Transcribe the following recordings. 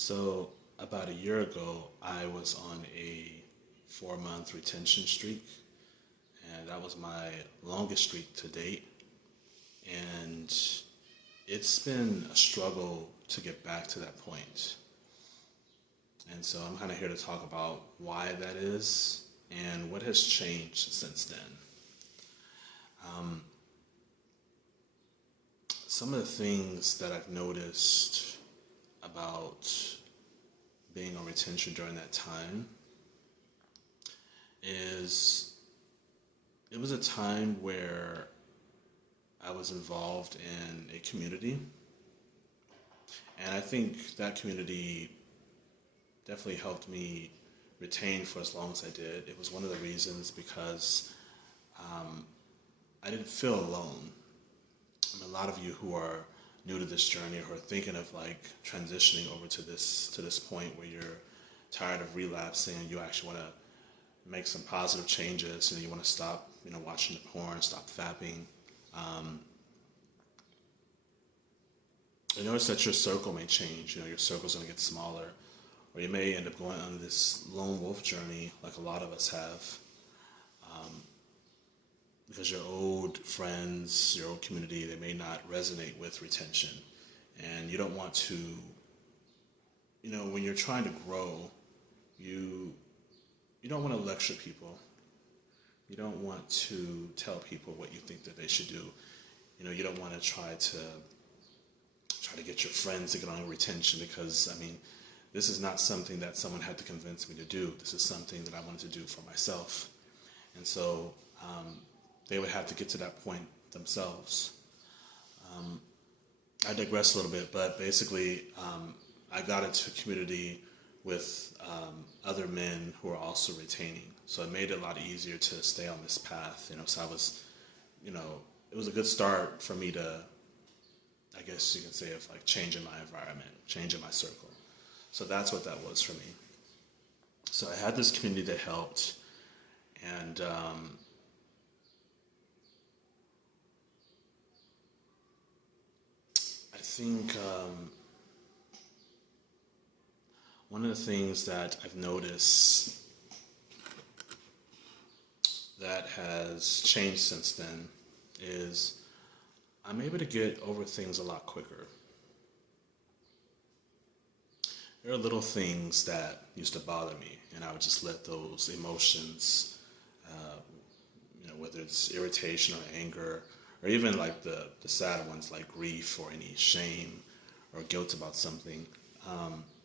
So, about a year ago, I was on a 4 month retention streak, and that was my longest streak to date. And it's been a struggle to get back to that point. And so, I'm kind of here to talk about why that is and what has changed since then. Um, some of the things that I've noticed about being on retention during that time is it was a time where I was involved in a community, and I think that community definitely helped me retain for as long as I did. It was one of the reasons because um, I didn't feel alone. I mean, a lot of you who are new to this journey, who are thinking of like transitioning over to this point where you're tired of relapsing and you actually want to make some positive changes. You want to stop, watching the porn, stop fapping. Um, you notice that your circle may change. Your circle's going to get smaller, or you may end up going on this lone wolf journey, like a lot of us have. Um, because your old friends, your old community, they may not resonate with retention. And you don't want to, when you're trying to grow, you you don't want to lecture people. You don't want to tell people what you think that they should do. You don't want to try to get your friends to get on retention because this is not something that someone had to convince me to do. This is something that I wanted to do for myself. And so they would have to get to that point themselves. Um, I digress a little bit, but basically, I got into a community with other men who are also retaining. So it made it a lot easier to stay on this path. So I was, it was a good start for me to, I guess you can say, of like changing my environment, changing my circle. So that's what that was for me. So I had this community that helped, and I think one of the things that I've noticed that has changed since then is I'm able to get over things a lot quicker. There are little things that used to bother me, and I would just let those emotions, whether it's irritation or anger, or even like the sad ones like grief or any shame or guilt about something.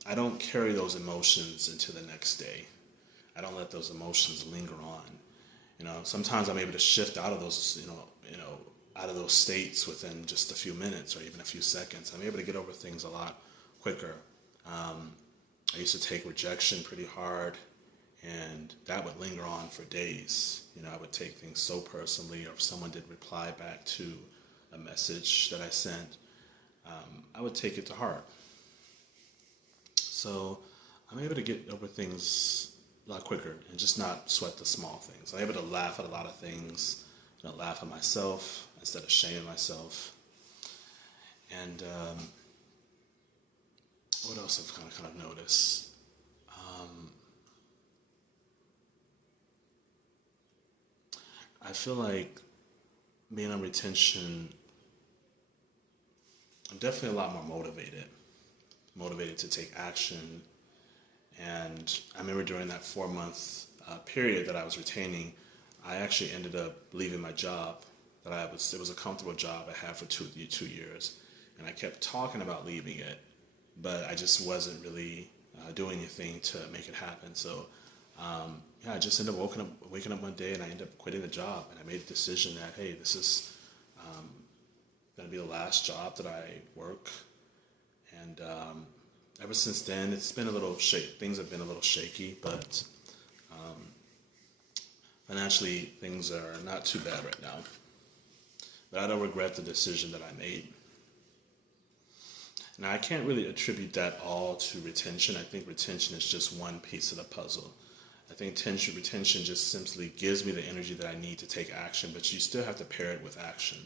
I don't carry those emotions into the next day. I don't let those emotions linger on. Sometimes I'm able to shift out of those, out of those states within just a few minutes or even a few seconds. I'm able to get over things a lot quicker. I used to take rejection pretty hard, and that would linger on for days. I would take things so personally, or if someone did reply back to a message that I sent, I would take it to heart. So I'm able to get over things a lot quicker and just not sweat the small things. I'm able to laugh at a lot of things, laugh at myself instead of shaming myself. And what else I've kind of noticed? I feel like being on retention, I'm definitely a lot more motivated to take action. And I remember during that 4 month period that I was retaining, I actually ended up leaving my job. It was a comfortable job I had for 2 years, and I kept talking about leaving it, but I just wasn't really doing anything to make it happen. So I just ended up waking up one day, and I ended up quitting the job, and I made a decision that, hey, this is going to be the last job that I work. And ever since then, it's been a little things have been a little shaky, but financially things are not too bad right now. But I don't regret the decision that I made. Now, I can't really attribute that all to retention. I think retention is just one piece of the puzzle. I think retention just simply gives me the energy that I need to take action, but you still have to pair it with action.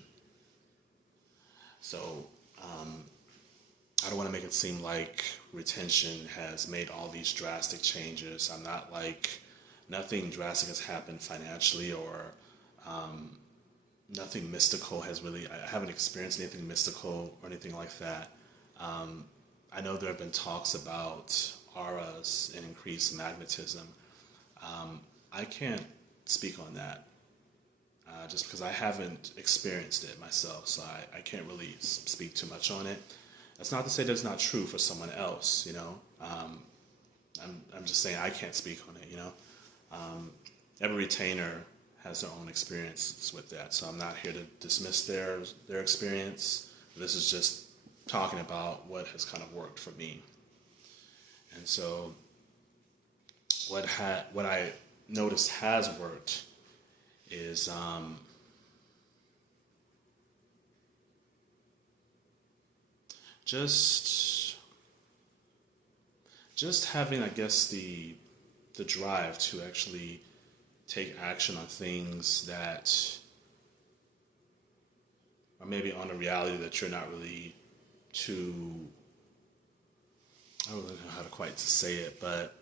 So I don't want to make it seem like retention has made all these drastic changes. I'm not like, nothing drastic has happened financially, or um, nothing mystical has really, I haven't experienced anything mystical or anything like that. Um, I know there have been talks about auras and increased magnetism. I can't speak on that just because I haven't experienced it myself, so I can't really speak too much on it. That's not to say that it's not true for someone else, you know. I'm just saying I can't speak on it, you know. Every retainer has their own experiences with that, so I'm not here to dismiss their experience. This is just talking about what has kind of worked for me. And so what I noticed has worked is just having, I guess, the drive to actually take action on things that are maybe on a reality that you're not really too, I don't know how to quite say it, but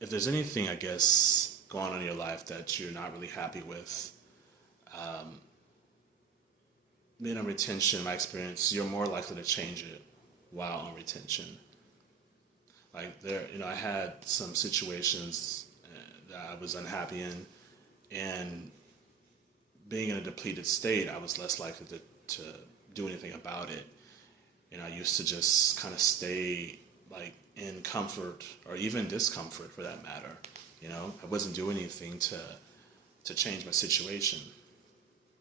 if there's anything, I guess, going on in your life that you're not really happy with, being on retention, in my experience, you're more likely to change it while on retention. Like I had some situations that I was unhappy in, and being in a depleted state, I was less likely to do anything about it. I used to just kind of stay like in comfort or even discomfort for that matter. I wasn't doing anything to change my situation.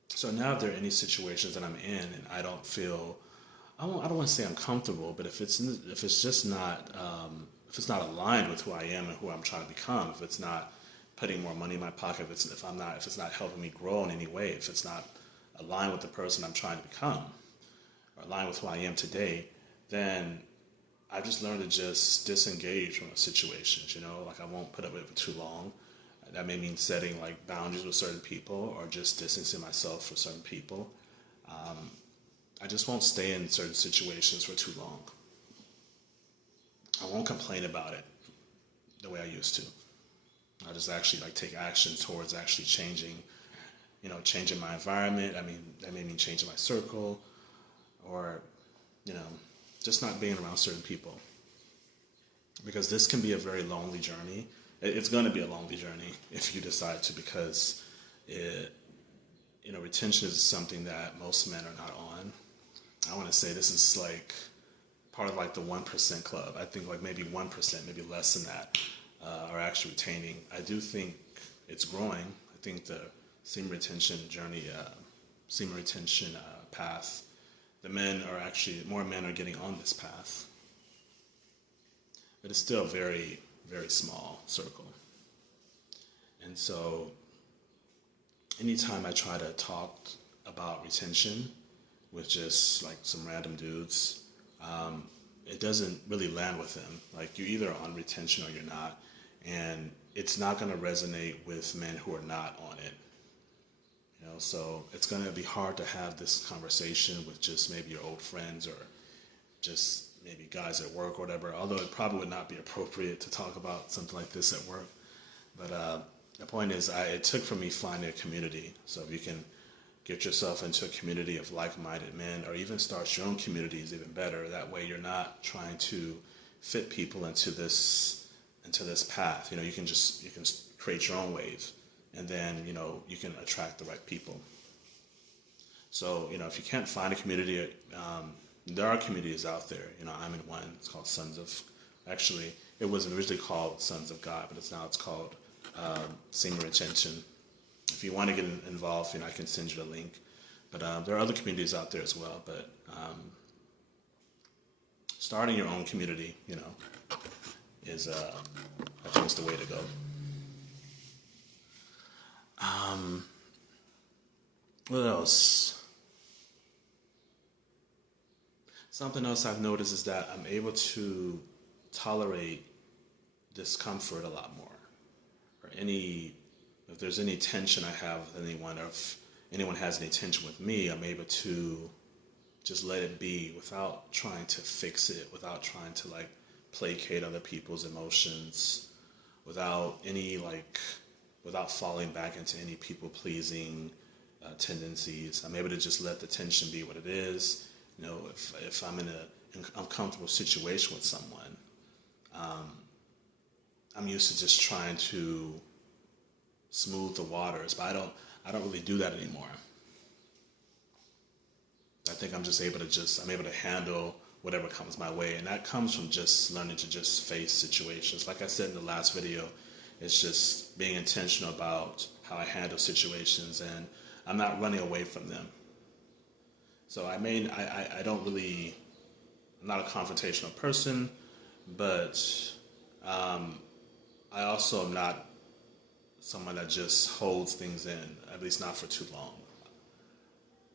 So now if there are any situations that I'm in and I don't feel, I don't want to say I'm comfortable, but if it's just not if it's not aligned with who I am and who I'm trying to become, if it's not putting more money in my pocket, if it's not helping me grow in any way, if it's not aligned with the person I'm trying to become or aligned with who I am today, then I've just learned to just disengage from those situations. Like I won't put up with it for too long. That may mean setting like boundaries with certain people or just distancing myself from certain people. I just won't stay in certain situations for too long. I won't complain about it the way I used to. I'll just actually like take action towards actually changing, changing my environment. I mean, that may mean changing my circle or, just not being around certain people. Because this can be a very lonely journey. It's going to be a lonely journey if you decide to, because retention is something that most men are not on. I want to say this is like part of like the 1% club. I think like maybe 1%, maybe less than that, are actually retaining. I do think it's growing. I think the semen retention journey, semen retention path, more men are getting on this path. But it's still a very, very small circle. And so anytime I try to talk about retention with just like some random dudes, it doesn't really land with them. Like you're either on retention or you're not. And it's not going to resonate with men who are not on it. So it's going to be hard to have this conversation with just maybe your old friends or just maybe guys at work or whatever, although it probably would not be appropriate to talk about something like this at work. But the point is, it took for me finding a community. So if you can get yourself into a community of like-minded men, or even start your own community, is even better. That way you're not trying to fit people into this path. You can create your own wave, and then you can attract the right people. So if you can't find a community, there are communities out there. I'm in one. It's called Actually, it was originally called Sons of God, but it's called Semen Retention. If you want to get involved, I can send you the link. But there are other communities out there as well. But starting your own community, is I think it's the way to go. What else? Something else I've noticed is that I'm able to tolerate discomfort a lot more. Or if there's any tension I have with anyone, or if anyone has any tension with me, I'm able to just let it be without trying to fix it, without trying to like placate other people's emotions, without any like, without falling back into any people pleasing tendencies. I'm able to just let the tension be what it is. You know, if I'm in an uncomfortable situation with someone, I'm used to just trying to smooth the waters, but I don't really do that anymore. I think I'm able to handle whatever comes my way, and that comes from just learning to just face situations. Like I said in the last video, it's just being intentional about how I handle situations, and I'm not running away from them. So I don't really, I'm not a confrontational person, but I also am not someone that just holds things in, at least not for too long.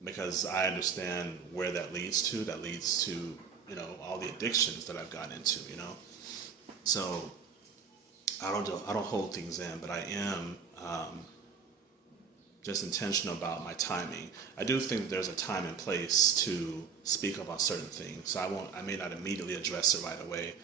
Because I understand where that leads to. That leads to, you know, all the addictions that I've gotten into, you know. So I don't hold things in, but I am just intentional about my timing. I do think there's a time and place to speak about certain things. So I may not immediately address it right away,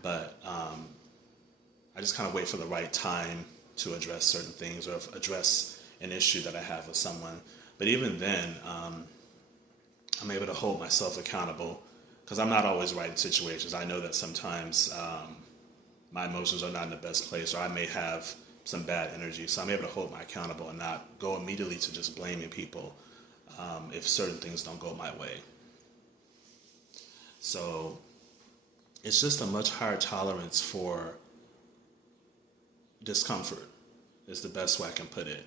but I just kind of wait for the right time to address certain things or address an issue that I have with someone. But even then, I'm able to hold myself accountable because I'm not always right in situations. I know that sometimes my emotions are not in the best place, or I may have some bad energy. So I'm able to hold my accountable and not go immediately to just blaming people if certain things don't go my way. So it's just a much higher tolerance for discomfort is the best way I can put it.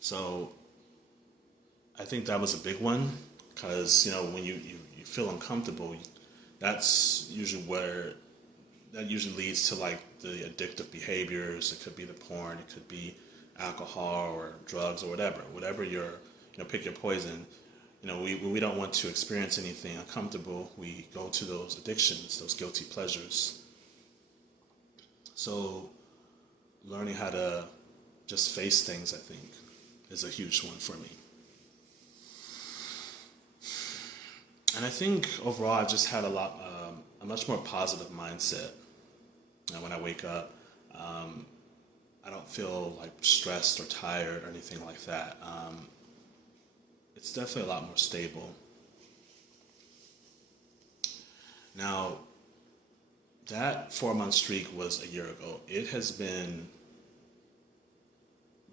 So I think that was a big one because, you know, when you feel uncomfortable, that usually leads to like the addictive behaviors. It could be the porn, it could be alcohol or drugs or whatever pick your poison. You know, we don't want to experience anything uncomfortable. We go to those addictions, those guilty pleasures. So learning how to just face things, I think, is a huge one for me. And I think overall I've just had a much more positive mindset. And when I wake up, I don't feel like stressed or tired or anything like that. It's definitely a lot more stable. Now, that 4-month streak was a year ago. It has been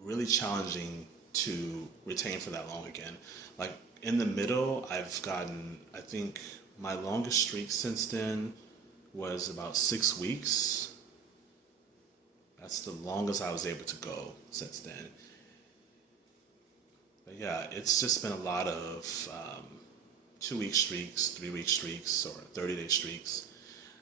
really challenging to retain for that long again. Like in the middle, I think my longest streak since then was about 6 weeks. That's the longest I was able to go since then. But yeah, it's just been a lot of 2-week streaks, 3-week streaks, or 30-day streaks.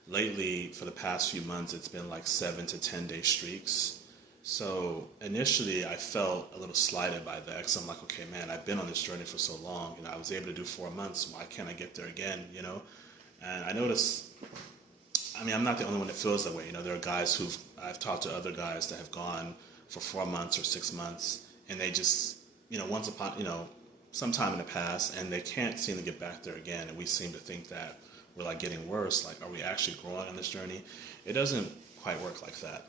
Lately, for the past few months, it's been like 7 to 10-day streaks. So initially, I felt a little slighted by that because I'm like, okay, man, I've been on this journey for so long. You know, I was able to do 4 months. Why can't I get there again? You know, and I noticed. I mean, I'm not the only one that feels that way. You know, there are guys I've talked to other guys that have gone for 4 months or 6 months, and they just, sometime in the past, and they can't seem to get back there again. And we seem to think that we're like getting worse. Like, are we actually growing on this journey? It doesn't quite work like that.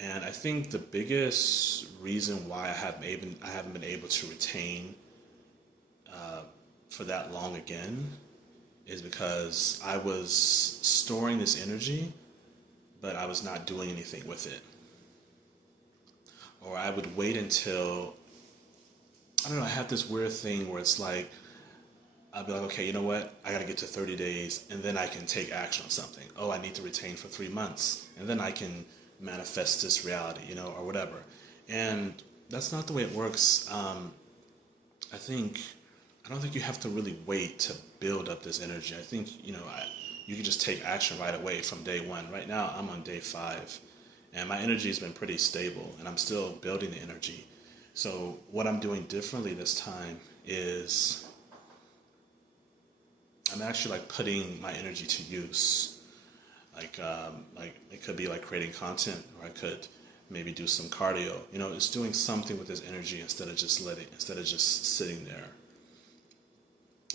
And I think the biggest reason why I haven't been able to retain for that long again is because I was storing this energy, but I was not doing anything with it. Or I would wait until, I don't know, I have this weird thing where it's like, I'll be like, okay, you know what? I got to get to 30 days, and then I can take action on something. Oh, I need to retain for 3 months, and then I can manifest this reality, or whatever. And that's not the way it works. I don't think you have to really wait to build up this energy. I think, you can just take action right away from day one. Right now, I'm on day 5, and my energy has been pretty stable, and I'm still building the energy. So what I'm doing differently this time is I'm actually like putting my energy to use. Like it could be like creating content, or I could maybe do some cardio. You know, it's doing something with his energy instead of just sitting there.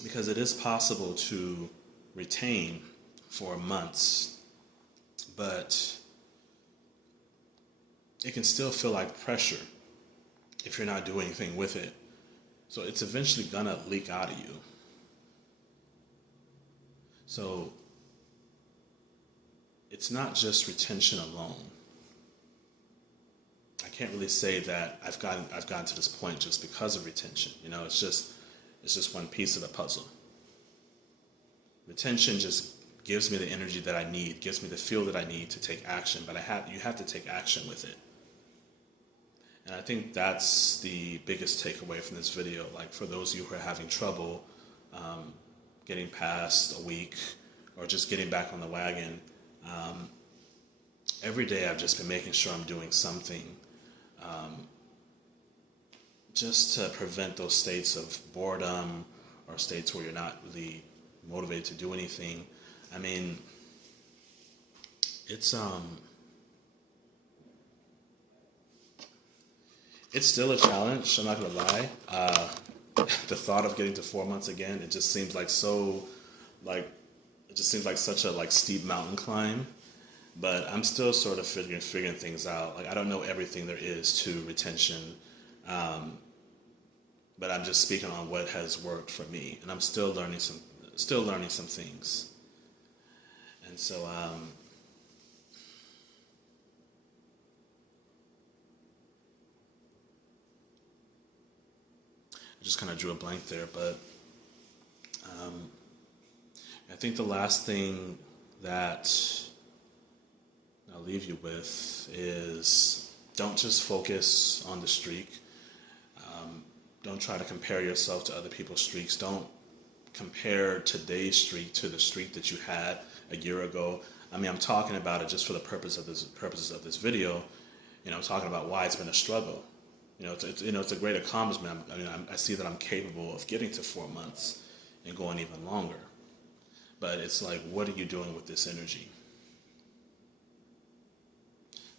Because it is possible to retain for months, but it can still feel like pressure if you're not doing anything with it. So it's eventually gonna leak out of you. So it's not just retention alone. I can't really say that I've gotten to this point just because of retention. You know, it's just one piece of the puzzle. Retention just gives me the energy that I need, gives me the feel that I need to take action, but you have to take action with it. And I think that's the biggest takeaway from this video. Like, for those of you who are having trouble getting past a week or just getting back on the wagon, every day I've just been making sure I'm doing something just to prevent those states of boredom or states where you're not really motivated to do anything. I mean, it's still a challenge, I'm not gonna lie. The thought of getting to 4 months again, it just seems like such a steep mountain climb. But I'm still sort of figuring things out. Like, I don't know everything there is to retention, but I'm just speaking on what has worked for me, and I'm still learning some things. And so I just kind of drew a blank there, but I think the last thing that I'll leave you with is, don't just focus on the streak. Don't try to compare yourself to other people's streaks. Don't compare today's streak to the streak that you had a year ago. I mean, I'm talking about it just for the purposes of this video. You know, I'm talking about why it's been a struggle. You know, it's a great accomplishment. I see that I'm capable of getting to 4 months and going even longer. But it's like, what are you doing with this energy?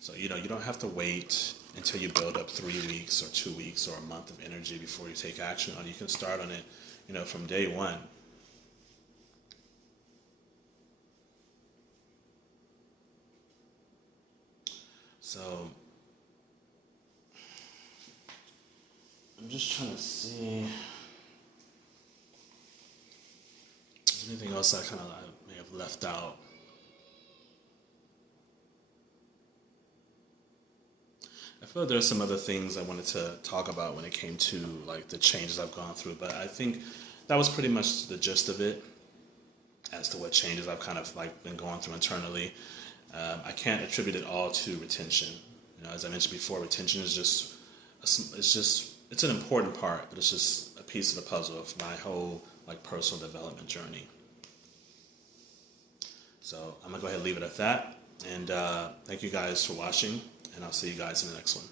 So, you know, you don't have to wait until you build up 3 weeks or 2 weeks or a month of energy before you take action on it. You can start on it, you know, from day one. So I'm just trying to see, is there anything else I may have left out? I feel like there's some other things I wanted to talk about when it came to like the changes I've gone through, but I think that was pretty much the gist of it as to what changes I've kind of like been going through internally. I can't attribute it all to retention. You know, as I mentioned before, retention is it's an important part, but it's just a piece of the puzzle of my whole like personal development journey. So I'm gonna go ahead and leave it at that. And thank you guys for watching, and I'll see you guys in the next one.